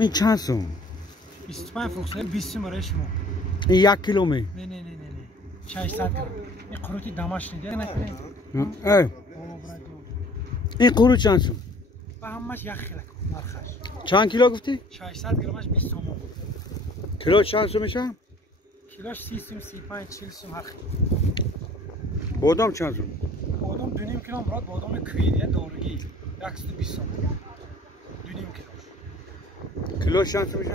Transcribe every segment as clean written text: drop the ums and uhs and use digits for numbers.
این چند سوم؟ 25 فوکسه 20 برای شما. این 1 کیلو می؟ نه 600 گرم. این قروتی دماش نیده نکنید. این قرو چند سوم؟ با همش 1 کیلو مرخش. چند کیلو گفتی؟ 600 گرمش 20 تومان. کیلو چند سوم میشه؟ کیلوش 30 سوم 35 40 سوم هر خیلی. بادام چند سوم؟ بادام 2.5 کیلو برات بادام کویریه دورگی 120 سوم. 2.5 کیلو. کیلو چند سوم میشه؟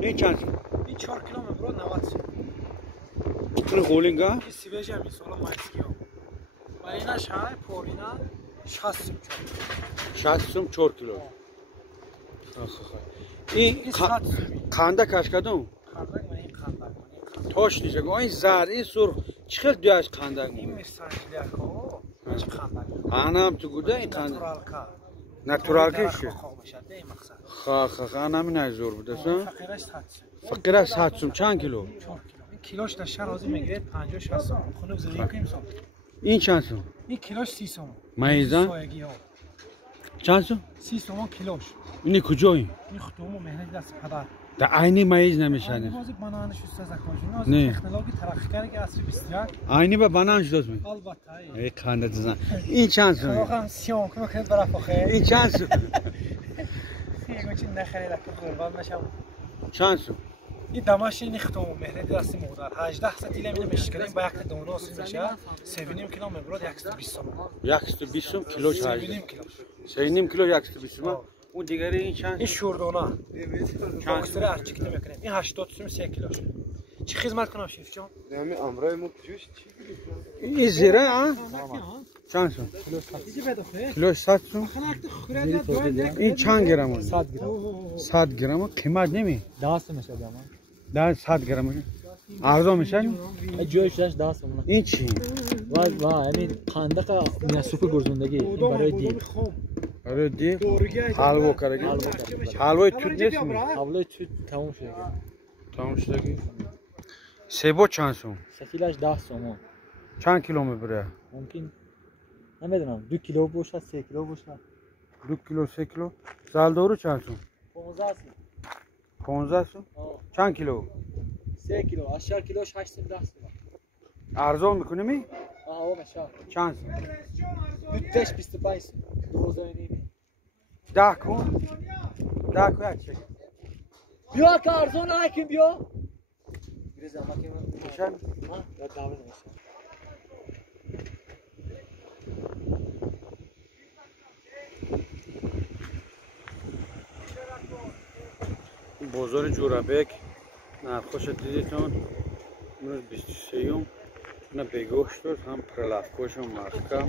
این چند سوم؟ این 4 کیلو برات 90 سوم. این خولینگا؟ این سیویج هم سالا مایسکی ها. و اینش های پورینا 60 سوم 60 سوم 4 کیلو. این قنده کش کدوم؟ قندق من این قندق. توش نیست. این زرد این سرخ چقدر دیاش قندق؟ این میرسانجلیه کو. چه قندق؟ آنام تو گوده این قندق. ناتورال کیشه. خا آنام نزور بوده سن. فقیرش 100 سوم. فقیرش 100 سوم چند کیلو؟ 4 کیلو. این کیلوش در شهر راضی میگیره 50 60 سوم. خونه زندگی کنیم سوم. این چند سوم؟ این کیلوش 30 سوم. مایزان؟ چند سوم؟ 30 سوم کیلوش. این کجایی؟ این خودمو مهنت دست پدر. در عینی مایز نمیشنه. بازی بنانش است زکاشون. تکنولوژی ترقی کرده که عصر 21. عینی به بنان شد می. البته. ای خنده زن. این چند سوم؟ واقعا سیام که میکنه برای فخر. این چند سوم؟ خیلی چیز نخریده که قربان بشم. چند سوم؟ این دماش این خودمو مهنت دست مقدار 18 ساعتی میشه مشکلی با یک دونه میشه 7.5 کیلو میبرد 120 سوم. 120 سوم کیلو 7.5 کیلو. 3.5 کیلو 120 سوم. اون دیگری این چند؟ این شوردونا. فاکسر ارچیک نمیکنه. این 80 سوم 3 کیلوش. چی خدمت کنم شیف جان؟ همین امرای ما جوش چی؟ این زیره ها؟ چند سوم؟ کیلو 100 سوم. این چند گرم؟ 100 گرم. 100 گرم قیمت نمی؟ 10 سوم میشه دیام. 100 گرم میشه. ارزان میشه؟ جویش 10 سوم. این چی؟ وا یعنی قندق میاسوپ گرزوندگی برای دی. برای دی حلوا کردگی. حلوای توت نیست می؟ حلوای توت تموم شده. تموم شده. سبو چند سوم؟ سکیلش 10 سوم. چند کیلو میبره؟ ممکن نمیدونم 2 کیلو باشه 3 کیلو باشه. 2 کیلو 3 کیلو. زالدورو چند سوم؟ 15 سوم. 15 سوم؟ چند کیلو؟ 3 کیلو 8 کیلوش 8 سوم 10 سوم. ارزان میکنی می؟ آها میشه. چند سوم؟ 25 سوم. 12.5. 10 کن. 10 کن چه؟ بیا که ارزان نکن بیا. گریزم میشن؟ ها یا داوود میشه. بازار جورابک نرخش دیدیتون امروز 23 نه بگوشت هم پرلافکوش و مارکا